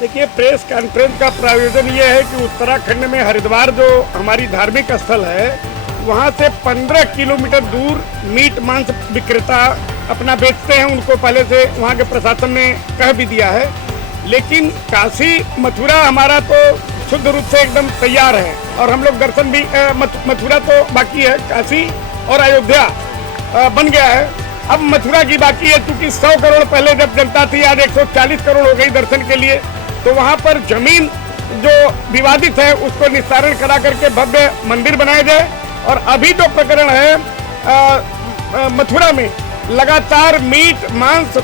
देखिए, press conference का प्रायोजन ये है कि उत्तराखंड में हरिद्वार जो हमारी धार्मिक स्थल है, वहाँ से 15 किलोमीटर दूर मीट मांस विक्रेता अपना बेचते हैं। उनको पहले से वहाँ के प्रशासन ने कह भी दिया है। लेकिन काशी मथुरा हमारा तो शुद्ध रूप से एकदम तैयार है और हम लोग दर्शन भी मथुरा तो बाकी है, काशी और अयोध्या बन गया है। अब मथुरा की बाकी है, क्योंकि 100 करोड़ पहले जब जनता थी, आज 140 करोड़ हो गई दर्शन के लिए। तो वहाँ पर जमीन जो विवादित है उसको निस्तारण करा करके भव्य मंदिर बनाया जाए। और अभी जो प्रकरण है मथुरा में लगातार मीट मांस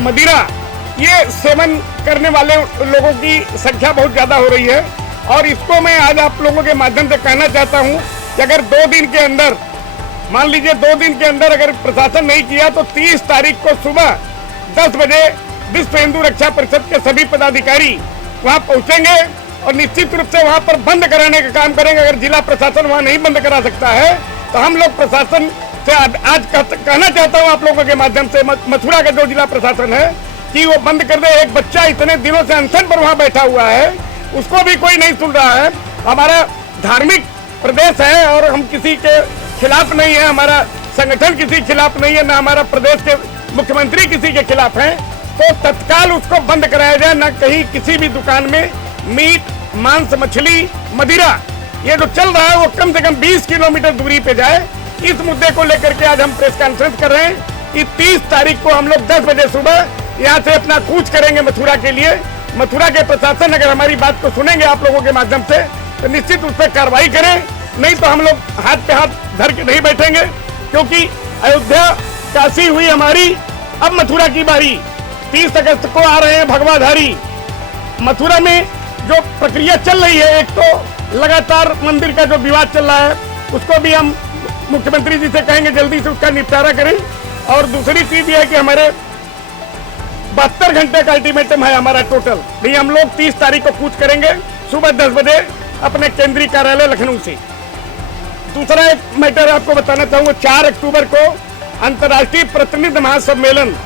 मदिरा ये सेवन करने वाले लोगों की संख्या बहुत ज़्यादा हो रही है। और इसको मैं आज आप लोगों के माध्यम से कहना चाहता हूँ कि अगर 2 दिन के अंदर, मान लीजिए 2 दिन के अंदर अगर प्रशासन नहीं किया तो 30 तारीख को सुबह 10 बजे विश्व हिंदू रक्षा परिषद के सभी पदाधिकारी वहां पहुंचेंगे और निश्चित रूप से वहां पर बंद कराने का काम करेंगे। अगर जिला प्रशासन वहां नहीं बंद करा सकता है तो हम लोग प्रशासन से आज कहना चाहता हूं आप लोगों के माध्यम से, मथुरा का जो जिला प्रशासन है कि वो बंद कर दे। एक बच्चा इतने दिनों से अनशन पर वहां बैठा हुआ है, उसको भी कोई नहीं सुन रहा है। हमारा धार्मिक प्रदेश है और हम किसी के खिलाफ नहीं है, हमारा संगठन किसी के खिलाफ नहीं है, न हमारा प्रदेश के मुख्यमंत्री किसी के खिलाफ है। तो तत्काल उसको बंद कराया जाए, न कहीं किसी भी दुकान में मीट मांस मछली मदिरा ये जो चल रहा है वो कम से कम 20 किलोमीटर दूरी पे जाए। इस मुद्दे को लेकर के आज हम प्रेस कॉन्फ्रेंस कर रहे हैं कि 30 तारीख को हम लोग 10 बजे सुबह यहाँ से अपना कूच करेंगे मथुरा के लिए। मथुरा के प्रशासन अगर हमारी बात को सुनेंगे आप लोगों के माध्यम से तो निश्चित उस पर कार्रवाई करें, नहीं तो हम लोग हाथ पे हाथ धर के नहीं बैठेंगे। क्योंकि अयोध्या काशी हुई हमारी, अब मथुरा की बारी। 30 अगस्त को आ रहे हैं भगवाधारी। मथुरा में जो प्रक्रिया चल रही है, एक तो लगातार मंदिर का जो विवाद चल रहा है उसको भी हम मुख्यमंत्री जी से कहेंगे जल्दी से उसका निपटारा करें। और दूसरी चीज ये है कि हमारे 72 घंटे का अल्टीमेटम है हमारा टोटल। नहीं, हम लोग 30 तारीख को कूच करेंगे सुबह 10 बजे अपने केंद्रीय कार्यालय लखनऊ से। दूसरा एक मैटर आपको बताना चाहूंगा, 4 अक्टूबर को अंतर्राष्ट्रीय प्रतिनिधि महासम्मेलन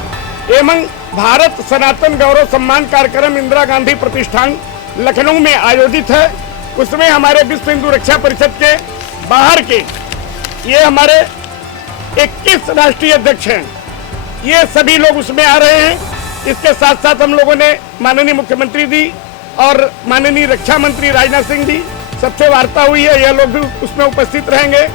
एवं भारत सनातन गौरव सम्मान कार्यक्रम इंदिरा गांधी प्रतिष्ठान लखनऊ में आयोजित है। उसमें हमारे विश्व हिंदू रक्षा परिषद के बाहर के ये हमारे 21 राष्ट्रीय अध्यक्ष हैं, ये सभी लोग उसमें आ रहे हैं। इसके साथ साथ हम लोगों ने माननीय मुख्यमंत्री जी और माननीय रक्षा मंत्री राजनाथ सिंह जी सबसे वार्ता हुई है, यह लोग भी उसमें उपस्थित रहेंगे।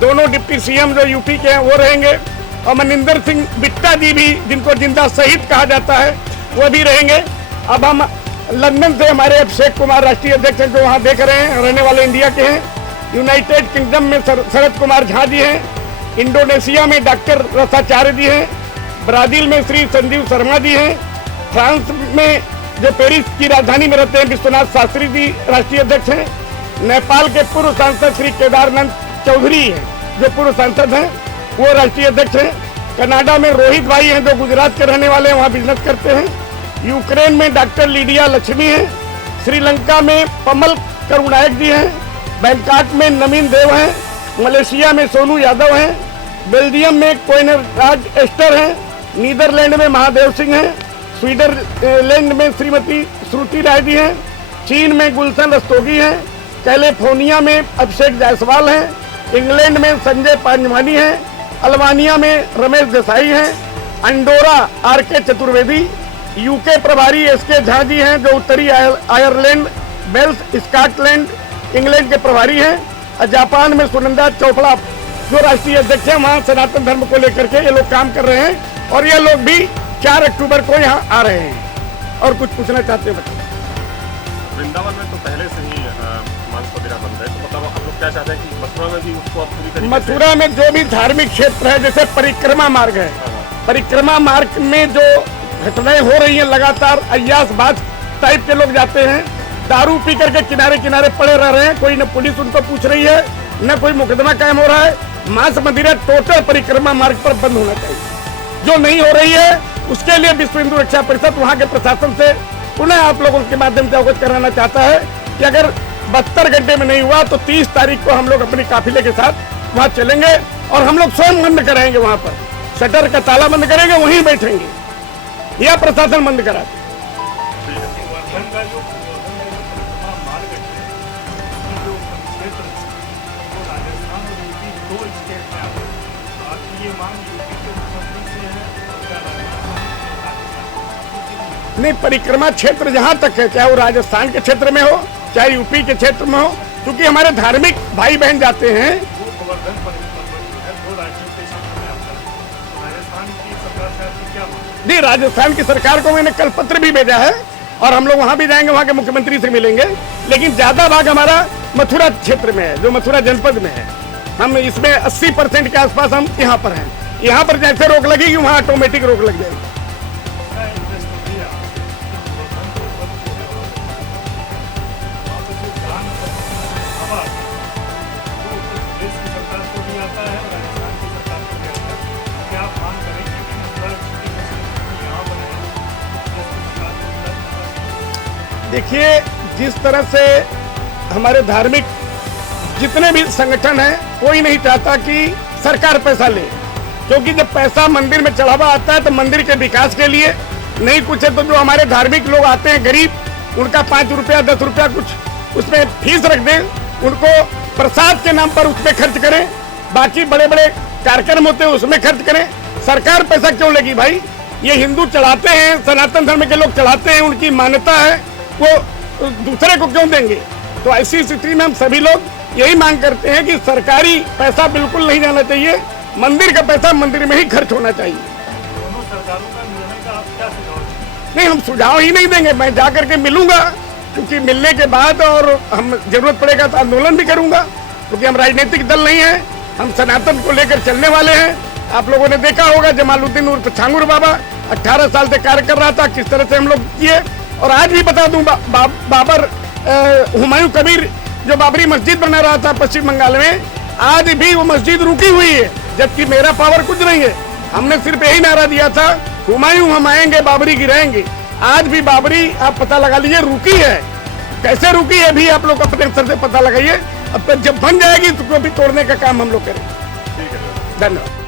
दोनों डिप्टी सीएम जो यूपी के हैं वो रहेंगे और मनिंदर सिंह बिट्टा जी भी, जिनको जिंदा शहीद कहा जाता है, वो भी रहेंगे। अब हम लंदन से हमारे अभिषेक कुमार राष्ट्रीय अध्यक्ष हैं जो वहाँ देख रहे हैं, रहने वाले इंडिया के हैं। यूनाइटेड किंगडम में शरद कुमार झा जी हैं। इंडोनेशिया में डॉक्टर रसाचार्य जी हैं। ब्राजील में श्री संजीव शर्मा जी हैं। फ्रांस में जो पेरिस की राजधानी में रहते हैं विश्वनाथ शास्त्री जी राष्ट्रीय अध्यक्ष हैं। नेपाल के पूर्व सांसद श्री केदारनाथ चौधरी हैं जो पूर्व सांसद हैं, वो राष्ट्रीय अध्यक्ष हैं। कनाडा में रोहित भाई हैं जो गुजरात के रहने वाले हैं, वहाँ बिजनेस करते हैं। यूक्रेन में डॉक्टर लीडिया लक्ष्मी हैं। श्रीलंका में पमल करुणायक जी हैं। बैंकॉक में नवीन देव हैं। मलेशिया में सोनू यादव हैं। बेल्जियम में कोइनर राज एस्टर हैं। नीदरलैंड में महादेव सिंह हैं। स्वीडरलैंड में श्रीमती श्रुति राय जी हैं। चीन में गुलशन रस्तोगी हैं। कैलिफोर्निया में अभिषेक जायसवाल हैं। इंग्लैंड में संजय पांजवानी हैं। अल्बानिया में रमेश देसाई हैं। Andorra R K. चतुर्वेदी। यूके प्रभारी एस.के. झा जी हैं जो उत्तरी आयरलैंड, वेल्स, स्कॉटलैंड, इंग्लैंड के प्रभारी हैं। और जापान में सुनंदा चोपड़ा जो राष्ट्रीय अध्यक्ष हैं, वहाँ सनातन धर्म को लेकर के ये लोग काम कर रहे हैं और ये लोग भी 4 अक्टूबर को यहाँ आ रहे हैं। और कुछ पूछना चाहते हैं? वृंदावन में तो पहले से ही मांस मदिरा बंद है, तो मतलब आप लोग क्या चाहते हैं कि मथुरा में भी उसको आप पूरी तरीके से? मथुरा में जो भी धार्मिक क्षेत्र है, जैसे परिक्रमा मार्ग है, परिक्रमा मार्ग में जो घटनाएं हो रही हैं लगातार, अय्यासबाज टाइप के लोग जाते हैं, दारू पी करके किनारे किनारे पड़े रह रहे हैं, कोई न पुलिस उनको पूछ रही है न कोई मुकदमा कायम हो रहा है। मांस मदिरा टोटल परिक्रमा मार्ग पर बंद होना चाहिए। जो नहीं हो रही है उसके लिए विश्व हिंदू रक्षा परिषद वहाँ के प्रशासन से पुनः आप लोगों के माध्यम से अवगत कराना चाहता है कि अगर 72 घंटे में नहीं हुआ तो 30 तारीख को हम लोग अपने काफिले के साथ वहाँ चलेंगे और हम लोग स्वयं बंद कराएंगे। वहाँ पर शटर का ताला बंद करेंगे, वहीं बैठेंगे या प्रशासन बंद करा। ये मांग यूपी के मुख्यमंत्री से है और क्या राजस्थान नहीं, परिक्रमा क्षेत्र जहाँ तक है, चाहे वो राजस्थान के क्षेत्र में हो चाहे यूपी के क्षेत्र में हो, क्योंकि हमारे धार्मिक भाई बहन जाते हैं। वो गोवर्धन परिक्रमा जो है वो राज्यों के क्षेत्र में आता है, तो राजस्थान की सरकार से आपकी क्या मांग? नहीं, राजस्थान की सरकार को मैंने कल पत्र भी भेजा है और हम लोग वहाँ भी जाएंगे, वहाँ के मुख्यमंत्री से मिलेंगे। लेकिन ज्यादा भाग हमारा मथुरा क्षेत्र में है, जो मथुरा जनपद में है। हम इसमें 80% के आसपास हम यहाँ पर हैं। यहाँ पर जैसे रोक लगेगी वहाँ ऑटोमेटिक रोक लग जाएगी। क्या इंटरेस्ट हो गया गोवर्धन को बंद होने वाला वहाँ पर जो दान हवा वो उत्तर प्रदेश की सरकार को भी आता है और राजस्थान की सरकार को भी आता है। क्या आप मांग करेंगे कि मथुरा की यहाँ बने प्रदेश की सरकार को भी आता है? देखिए, जिस तरह से हमारे धार्मिक जितने भी संगठन हैं, कोई नहीं चाहता कि सरकार पैसा ले, क्योंकि जब पैसा मंदिर में चढ़ावा आता है तो मंदिर के विकास के लिए नहीं, कुछ है तो जो हमारे धार्मिक लोग आते हैं गरीब, उनका 5 रुपया 10 रुपया कुछ उसमें फीस रख दें, उनको प्रसाद के नाम पर उसमें खर्च करें, बाकी बड़े बड़े कार्यक्रम होते हैं उसमें खर्च करें। सरकार पैसा क्यों लेगी भाई? ये हिंदू चढ़ाते हैं, सनातन धर्म के लोग चढ़ाते हैं, उनकी मान्यता है, वो दूसरे को क्यों देंगे? तो ऐसी स्थिति में हम सभी लोग यही मांग करते हैं कि सरकारी पैसा बिल्कुल नहीं जाना चाहिए, मंदिर का पैसा मंदिर में ही खर्च होना चाहिए। दोनों सरकारों का निर्णय का आप क्या सुझाव देंगे? नहीं, हम सुझाव ही नहीं देंगे, मैं जा करके मिलूंगा, क्योंकि मिलने के बाद और हम जरूरत पड़ेगा तो आंदोलन भी करूंगा, क्योंकि हम राजनीतिक दल नहीं है, हम सनातन को लेकर चलने वाले हैं। आप लोगों ने देखा होगा जमालुद्दीन उर्फ छांगुर बाबा 18 साल से कार्य कर रहा था, किस तरह से हम लोग किए। और आज भी बता दूं, बाबर हुमायूं कबीर जो बाबरी मस्जिद बना रहा था पश्चिम बंगाल में, आज भी वो मस्जिद रुकी हुई है, जबकि मेरा पावर कुछ नहीं है। हमने सिर्फ यही नारा दिया था, हुमायूं हम आएंगे बाबरी गिराएंगे। आज भी बाबरी आप पता लगा लीजिए रुकी है, कैसे रुकी है भी आप लोग अपने स्तर से पता लगाइए। अब तक जब बन जाएगी तो भी तोड़ने का काम हम लोग करेंगे। ठीक है। धन्यवाद।